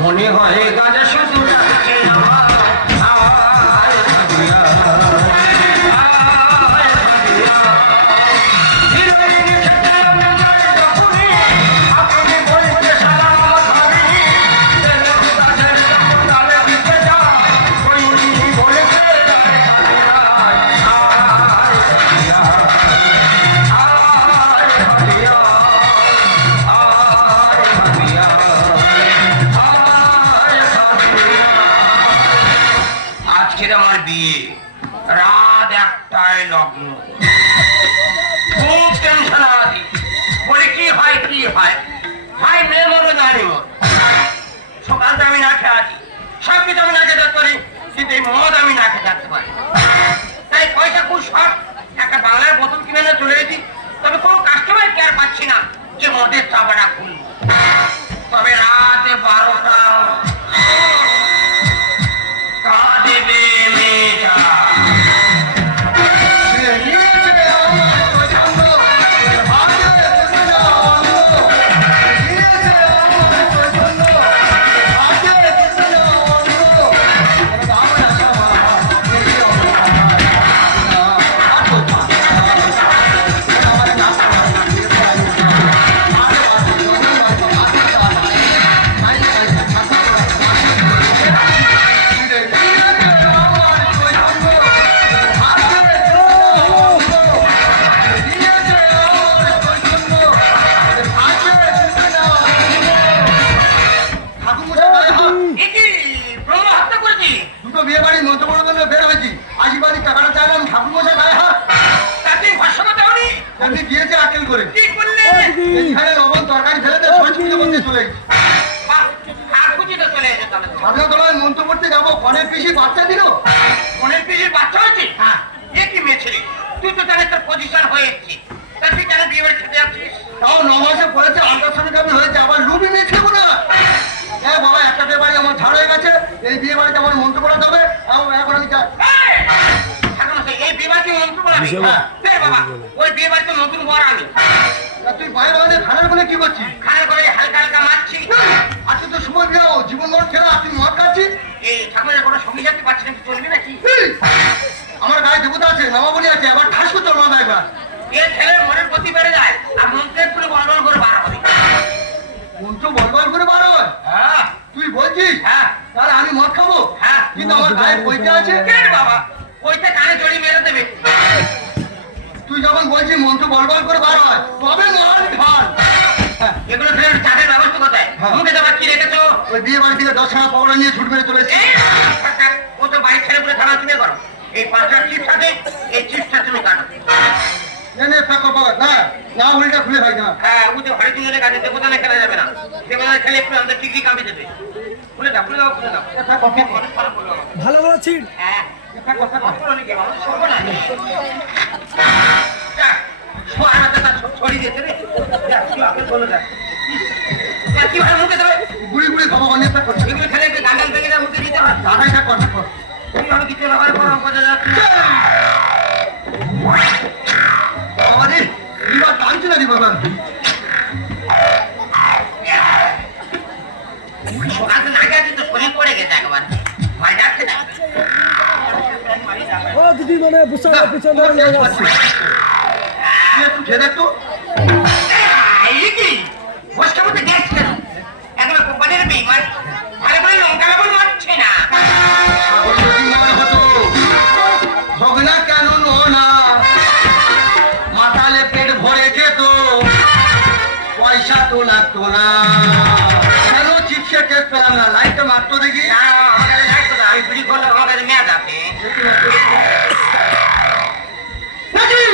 মনে হয় গাজা শুধু হয় এমনি দিয়েছে আকেল করে। কি করলে? এখানে লবণ তরকারি ফেলে দিয়ে ছয় পুজো করতে চলে গেছি। বাহ, আর খুঁজিতে চলে এসে তাহলে তো। সাধনা তলায় মন্ত্র পড়তে যাব। কনের পিসি বাচ্চা দিল মনের পিসির বাচ্চা হয়েছে? হ্যাঁ। এ কি মেয়ে ছেলে? তুই তো জানিস তোর পজিশন হয়ে এসেছি তা তুই কেন বিয়ে বাড়ি খেতে যাচ্ছিস? তাও ন মাসে পড়েছে আল্ট্রাসাউন্ড আমি হয়েছে আবার রুবি মেয়ে ছিল না। হ্যাঁ বাবা একটা বিয়ে বাড়ি আমার ছাড় হয়ে গেছে। এই বিয়ে বাড়িতে আমার মন্ত্র পড়াতে হবে। আমার এখন আমি যা এই! ঠাকুরমশাই, এই বিয়ে বাড়িতে মন্ত্র হ্যাঁ। হ্যাঁ বাবা ওই বিয়ে বাড়িতে নতুন বর আমি তুই বাইরে বাইরে খানার বলে কি করছিস? খানে করে হালকা হালকা মারছি আজকে তো সময় বিয়ে জীবন মরণ ছেড়ে তুই মদ খাচ্ছিস? এই ঠাকুরের কোনো সঙ্গী সাথে পাচ্ছি না চলবি নাকি? আমার গায়ে দেবতা আছে নবাবনী আছে এবার ঠাস করতে হবে একবার। এ ছেলের মনের গতি বেড়ে যায় আর মন্ত্রের পুরো বল বল করে বার হবে। মন্ত্র বলবল করে বার হয়? হ্যাঁ। তুই বলছিস? হ্যাঁ। তাহলে আমি মদ খাব? হ্যাঁ। কিন্তু আমার গায়ে পৈতে আছে? বাবা? ওইটা কানে জড়ি মেরে দেবে। তুই যখন বলছিস মন্ত্র বলবল করে বার হয় তবে মহান ফল হ্যাঁ, এগুলো ফের চাঁদের ব্যবস্থা কোথায়? হ্যাঁ। মুখে দেবার কি রেখেছো? ওই বিয়ে বাড়ি থেকে দশ টাকা পাওয়া নিয়ে ছুট মেরে চলেছে। থাক, থাক, ও তো বাড়ি ছেড়ে পুরো থানা তুমি করো এই পাঁচটা চিপস আছে এই চিপসটা তুমি কাটো নে থাক বাবা না না উল্টা খুলে ভাই না। হ্যাঁ ও তো কাছে দেবতানে খেলা যাবে না? খেলে একটু আমাদের টিকরি কামে দেবে। খুলে দাও খুলে দাও খুলে দাও। এ থাক বাবা। অনেক খারাপ করল আমার। ভালো ভালো ছিট হ্যাঁ। এ থাক বাবা, থাক বাবা। অপরাধী কে? মানুষ সর্বনাশ। যাক, শোয়া হাতে তার ছ- ছড়িয়ে দিয়েছে রে। যাক, কি আকেল বলল যাক। যাক, কীভাবে মুখে দেবে? গুড়ি গুড়ি খাব অন্য থাক করছে এগুলো খেলে একটু গাঙ্গাল ভেঙে দেয়, মুখে দিতে। দাদাই থাক কর থাক কর। কীভাবে কিছু ব্যবহার করো, বোঝা যাচ্ছে না। বাবাজি এবার টানছে না দি বাবা না গেছে তো শরীর পড়ে গেছে একবার। দিদি মানে পারো পিছনে তুই একটু খেয়ে তো এই কি? বসতে বসতে দেখছে কেন? একবার কোম্পানির বেইমান। ভালো করে লঙ্কা লবণ মারছে না। সাগর যদি মনে হতো হবে না কেন না মাতালে পেট ভরে খেত পয়সা তো লাগতো না কেন চিপসে টেস্ট পেলাম না লাইটটা মারতো দেখি না, লাগতো না। আমি বিড়ি করলে আমার মেয়াদ আছে। নাকি?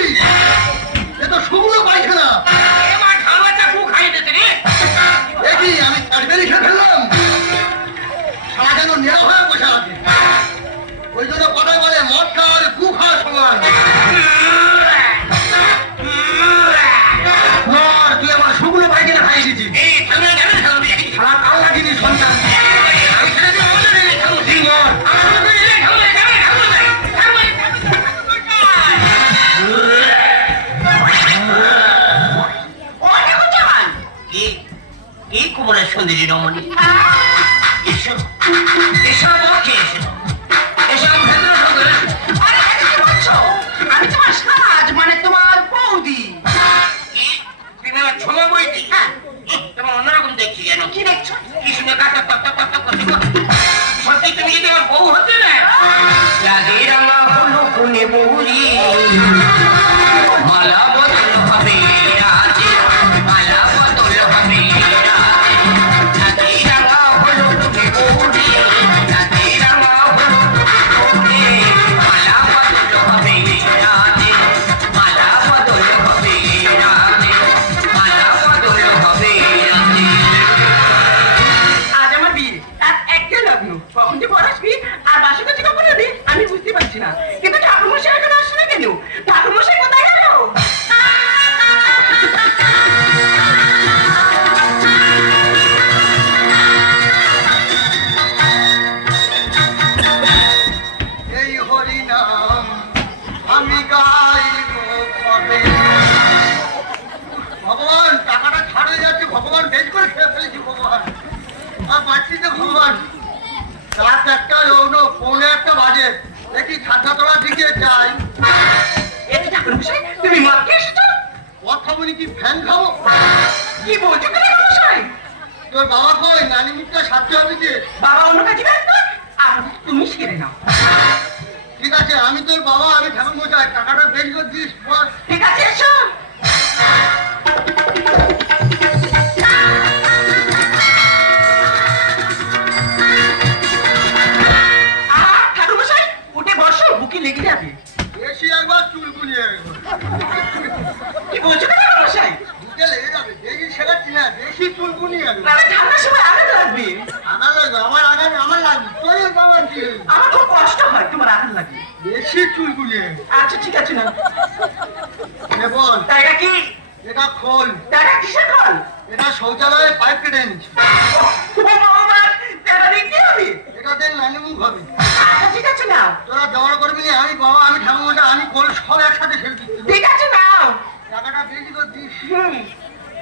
এ তো শুকনো পায়খানা এই কুমার সুন্দরী রমণী? এসব এসব ওকে এসব ভেতরে ঢোকে আমি তোমার সাজ মানে তোমার বৌদি। তুমি আমার ছোলা বইটি হ্যাঁ। তোমার অন্যরকম দেখছি কেন? কি দেখছ? কি শুনে কাটা পাতা পাতা কথা সত্যি তুমি যদি আমার বউ হতে না হ্যাঁ। লাগে রাঙা হলো কোনে বৌরি বলছো তোর বাবা কই? নানি মুখটা সাথে হবে যে? বাবা অন্য কাজে ব্যস্ত? আর তুমি সেরে নাও। ঠিক আছে আমি তোর বাবা আমি ঠাকুর মশাই টাকাটা বেশ করে দিস ঠিক আছে এসো। আহ, ঠাকুরমশাই, উঠে বসো বুকে লেগে যাবে। বেশি একবার চুল গুলিয়ে কি বলছো ঠাকুরমশাই বুকে লেগে যাবে বেশি শেখাচ্ছি বেশি চুল গুলিয়ে তাহলে ঠান্ডার সময় আঘাত লাগবে। আমার লাগবে আমার আগাম আমার লাগবে তোর বাবা কি? আমার খুব কষ্ট হয় তোমার আঘাত লাগে বেশি চুল আচ্ছা ঠিক আছে না বল। টাকা কি? এটা খোল। টাকা কিসের কল এটা শৌচালয়ে পাইপ কেটে এনেছি। ভগবান টাকা দিয়ে কি হবে? এটা দেন নানি হবে। আচ্ছা ঠিক আছে নাও। তোরা জমা করবি না আমি বাবা আমি ঠাকুর মশাই আমি কোল সব একসাথে ছেড়ে ঠিক আছে নাও। টাকাটা বেশি করে দিস।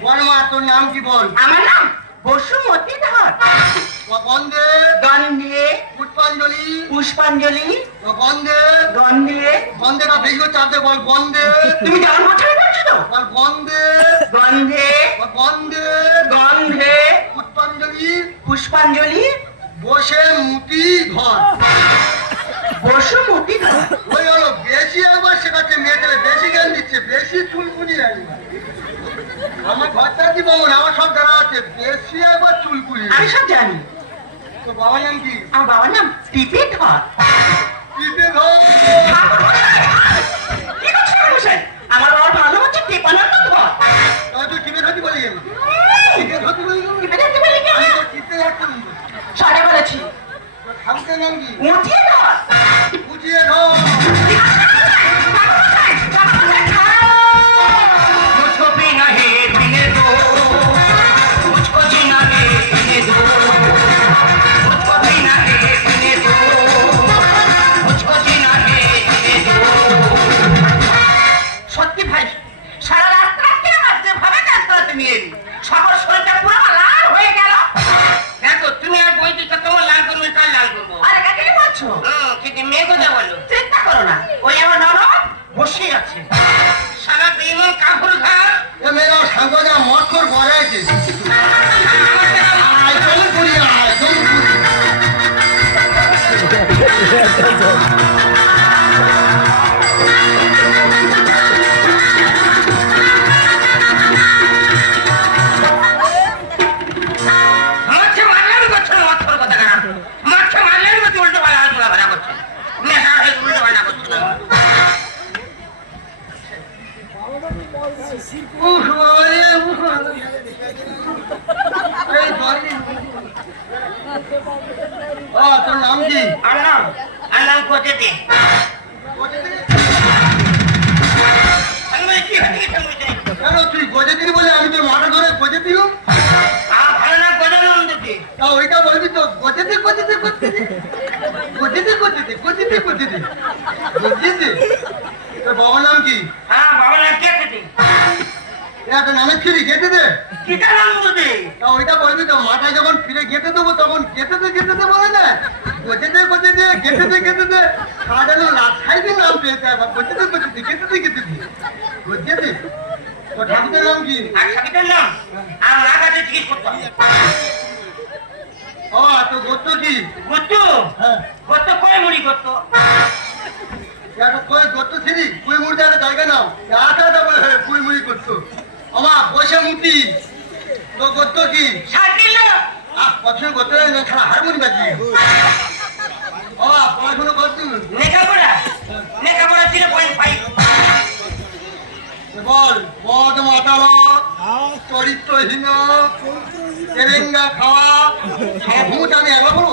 বল মা তোর নাম কি বল? আমার নাম বসুমতী ধর। বন্দে গন্ধে পুষ্পাঞ্জলি। পুষ্পাঞ্জলি। বন্দে গন্ধে। বন্দেটা বেশি করে চাপতে বল বন্দে তুমি ছবি করছ তো? বল গন্ধে। বল বন্দে গন্ধে। পুষ্পাঞ্জলি। পুষ্পাঞ্জলি। বসে মুটি ঘর বসুমতী ধর। ওই হলো বেশি একবার শেখাচ্ছে মেয়েদের বেশি জ্ঞান দিচ্ছে বেশি চুলকুনি একবার আমার ঘরটা কি বলুন আমার সব জানা আছে। বেশি একবার চুলকুনি আমি সব জানি। তো বাবা নাম কি? আমার বাবার নাম টিপে ধর। পিতে ধর। কি করছ মশাই আমার বাবার ভালো হচ্ছে টেপানোর ধর। তাই তুই টিপে ধরতে বলি টিপে ধরতে বলি টিপে ধরতে বলি আমি তো যাচ্ছি না। সাড়ে বলেছি। ঠাকুরের নাম কি? উঠিয়ে ধর। বুঝিয়ে ধর। ও, তোর নাম কি? আল্লাহ আল্লাহ কোথে দে আমি কি গেছে কেন তুই গজে বলে আমি তোর মাথা ধরে গজে ভালো না কোথা নাম তা ওইটা বলবি তো গজে দে গজে দে গজে দে গজে দে গজে দে গজে দে গজে দে গজে দে তোর বাবার নাম কি? হ্যাঁ বাবা না কে খেতে এ, নামের ছিলি গেতে দে কিটা নাম তা ওইটা বলবি তো মাথায় যখন ফিরে গেতে দেবো তখন গেতে দে গেতে দে বলে না? গোছে দে গোছে দে গেতে দে গেতে দে। সাজানো লাঠাই দিয়ে নাম পেয়েছে আবার গোছে দে গোছে দে গেতে দে গেতে দে। গোছে দে। তো ঠাকুরের নাম কি? আর সাকিবের নাম? আর না কাছে জিজ্ঞেস করতাম ও তো গোত্র কি? বুঝছ হ্যাঁ। কি? করতে না। হারমোনি বাজি ও পড়াশোনা করছি লেখাপড়া। লেখাপড়া ছিল পয়েন্ট ফাইভ বল পদ মাতালো চরিত্রহীন তেরেঙ্গা খাওয়া ঘুমোচ্ছে আমি বলব?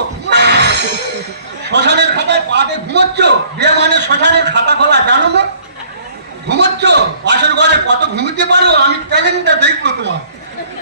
শ্মশানের খাতায় পাতে ঘুমোচ্ছ? বিয়ে মানে শ্মশানের খাতা খোলা জানো না? ঘুমোচ্ছ? বাসর ঘরে কত ঘুমোতে পারো? আমি ট্যালেন্টটা দেখব তোমার।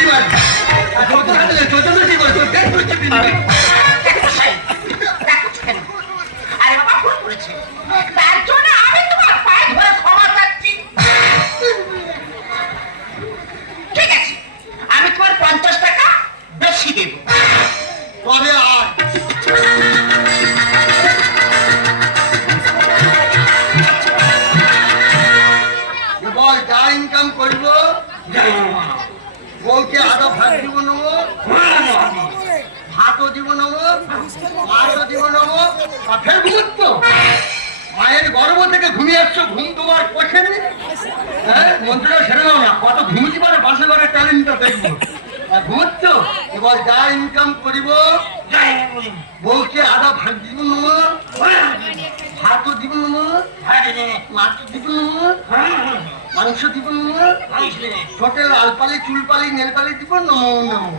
মারি আর তোর তো হাতে জন্য কি করে তোর বেশ বুঝতে দিন্দি আর ফের মায়ের গর্ভ থেকে ঘুমিয়ে আসছো ঘুম তোমার পোষেনি হ্যাঁ মন্ত্রটা ছেড়ে দাও না কত ঘুমুচি পারে বাসে ঘরে ট্যালেন্টটা দেখব। আর ঘুমুচ্ছ? এবার যা ইনকাম করিব বউকে আদা ভাত দিব নেব ভাতও দিব নেব মাছও দিব মাংস দিব নেব ছোটে লাল পালি চুল পালি নেল পালি দিব নমো নমো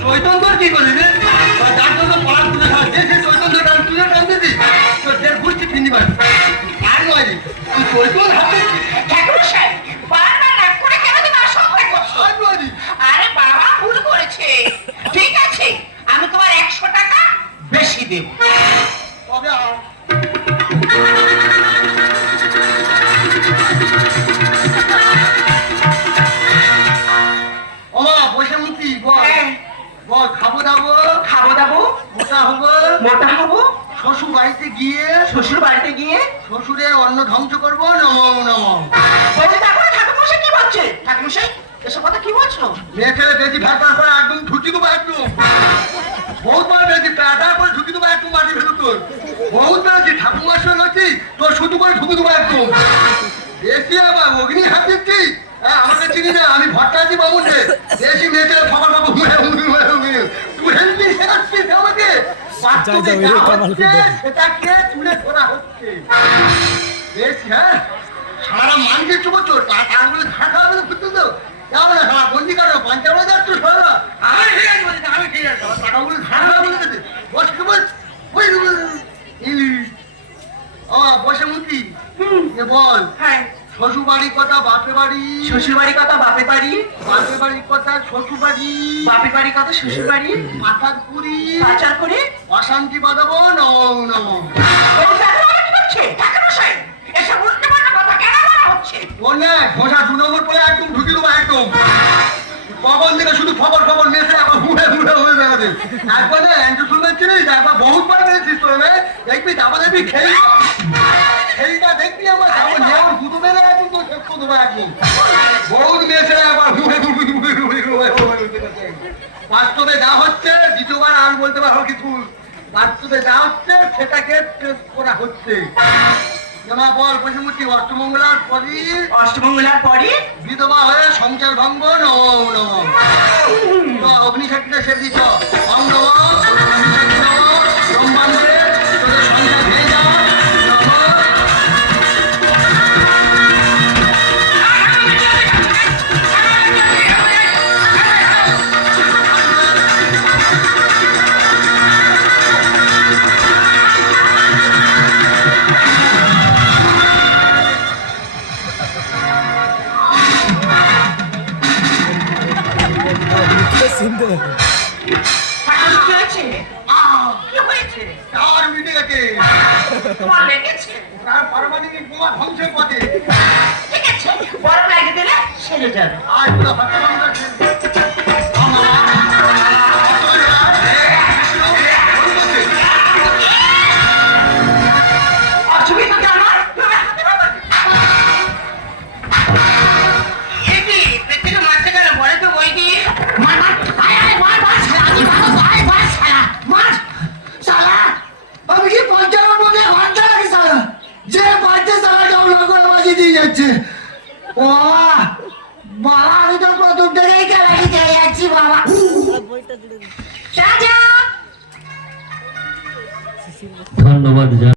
চৈতন্য কি করলি রে বা যার জন্য পড়া মোটা হব? মোটা হব? শ্বশুর বাড়িতে গিয়ে শ্বশুর বাড়িতে গিয়ে? শ্বশুরের অন্ন ধ্বংস করব নমো নমো। বলছে ঠাকুরমশাই কি বলছে? ঠাকুরমশাই এসব কথা কি বলছো? মেয়ে বেশি করে একদম ঢুকি দেবো একদম। বহুত বার বেশি করে ঢুকি দেবো একদম মাটির ভেতর। তোর বহুত বেশি ঠাকুমার সঙ্গে তোর শুধু করে ঢুকি দেবো একদম। বেশি আবার অগ্নি হাত হ্যাঁ, আমাকে চিনি না আমি খবর তুই আমাকে। বাস্তবে যাই, যা করে। সেটাকে তুলে ধরা হচ্ছে। বেশ হ্যাঁ? সারা মানুষের চুপ চোর তার কারগুলো হবে বুঝতে তো? কেমন সারা বন্দি কাটো পঞ্চান্ন যাচ্ছ সারা আমি ঠিক আছে বলছি আমি ঠিক আছে। টাকাগুলো বলে দিতে বস কি বল ওই বসে। এ বল? হ্যাঁ। শ্বশুর বাড়ির কথা বাপে বাড়ি। শ্বশুর বাড়ির কথা বাপে বাড়ি? বাপে বাড়ির কথা শ্বশুর বাড়ি বাপে বাড়ির কথা শ্বশুর বাড়ি পাচার করে অশান্তি বাঁধাবো নম নম বললে ঘোষা দু নম্বর পরে একদম ঢুকে দেবো একদম। পবন থেকে শুধু খবর খবর মেসে আবার হুড়ে হুড়ে হয়ে বেড়াতে একবার অ্যান্টো শুনতে চিনিস একবার বহুত বার মেরেছিস তোর দেখবি যাব দেখবি খেলি খেলিটা দেখবি আমার যাব নিয়ে আমার দুটো মেরে একদম তোর শেষ করে দেবো একদম বহুত একবার হুড়ে হুড়ে হুড়ে হুড়ে হুড়ে হুড়ে বাস্তবে যা হচ্ছে দ্বিতীয়বার আর বলতে পারব কিছু বাস্তবে যা হচ্ছে সেটাকে টেস্ট করা হচ্ছে জামা বল পশুমূর্তি অষ্টমঙ্গলার পরই অষ্টমঙ্গলার পরে বিধবা হয়ে সংসার ভঙ্গ নম নম তো অগ্নিশক্তিটা সে দিত অং